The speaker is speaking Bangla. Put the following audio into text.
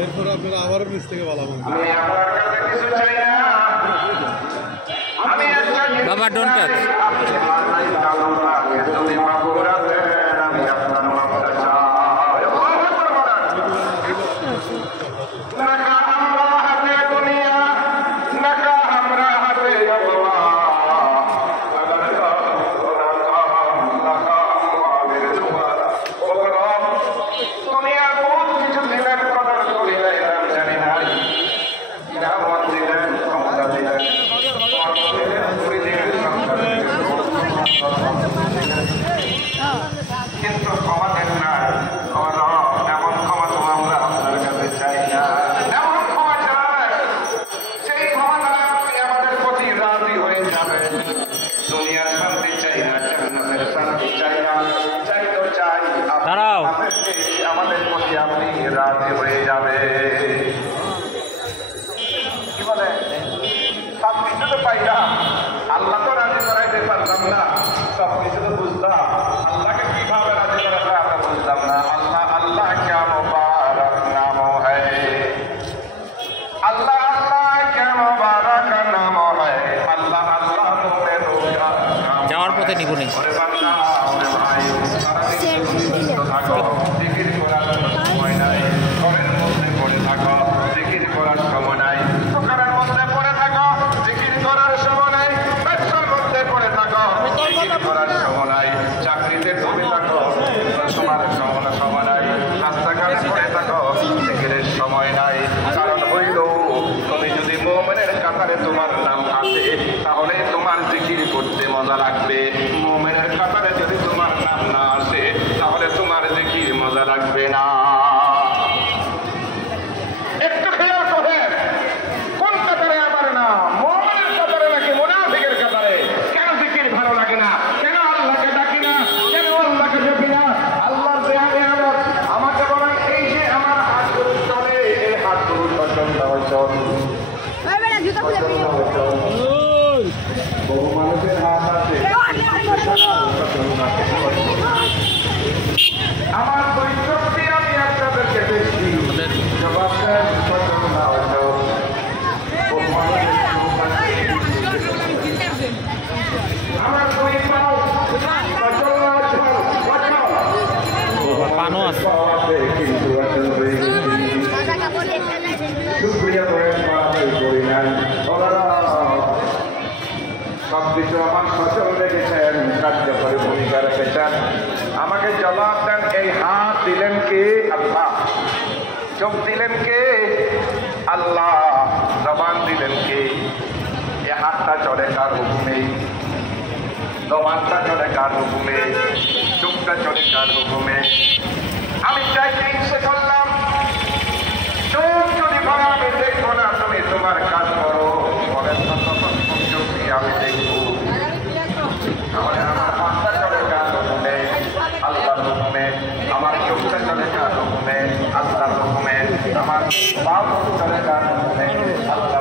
এরপর আপনারা আবারও নিচ থেকে বলা বাবা ডোন্ট টাচ দাঁড়াও আমাদের প্রতি আপনি রাজি হয়ে যাবে কি বলে সব কিছু তো পাইলাম আল্লাহ তো রাজি করাইতে পারলাম না সব কিছু তো বুঝলাম আল্লাহকে কিভাবে রাজি করা যায় আমরা বুঝলাম না আল্লাহ আল্লাহ ক্যা মুবারক নাম হ্যায় আল্লাহ আল্লাহ ক্যা মুবারক নাম হ্যায় আল্লাহ আল্লাহ মোমের যাওয়ার পথে নিব নেই চাকরিতে তুমি থাকো তোমার সময় নাই রাস্তাঘাটে পড়ে থাকো জিকিরের সময় নাই কারণ হইল তুমি যদি মুমিনের কাতারে তোমার নাম আসে তাহলে তোমার জিকির করতে মজা লাগবে মুমিনের কাতারে যদি তোমার নাম না আসে তাহলে তোমার জিকির মজা লাগবে না একটু খেয়াল করেন কোন কাতারে আমার নাম মুমিনের কাতারে নাকি মুনাফিকের কাতারে কেন জিকির ভালো লাগে না কেন আল্লাহকে ডাকি না কেন আল্লাহকে ডাকি না আল্লাহর দেয়া নিয়ামত আমাকে বলেন এই যে আমার হাতগুলো চলে এই হাতগুলো পছন্দ হয়েছে বহু মানুষের হাত আছে আমার পরিচক্তি আমি আপনাদেরকে দেখছি জবাবদার পছন্দ না হয়েছে আমার দুই পাও পানো আছে কিন্তু শুক্রিয়া করেন করি নাই সবকিছু আমার সচল রেখেছেন কার্যকরী ভূমিকা রেখেছেন আমাকে জবাব দেন এই হাত দিলেন কে আল্লাহ চোখ দিলেন কে আল্লাহ জবান দিলেন কে এ হাতটা চলে কার হুকুমে জবানটা চলে কার হুকুমে চোখটা চলে কার হুকুমে আমি চাইতে ইচ্ছে করলাম চোখ যদি ভালো আমি দেখবো না তুমি তোমার কাজ করো বলেন আমি দেখবো তাহলে আমার হাতটা চলে কার হুকুমে আল্লাহর হুকুমে আমার চোখটা চলে কার হুকুমে আল্লাহর হুকুমে আমার পা চলে কার হুকুমে আল্লাহ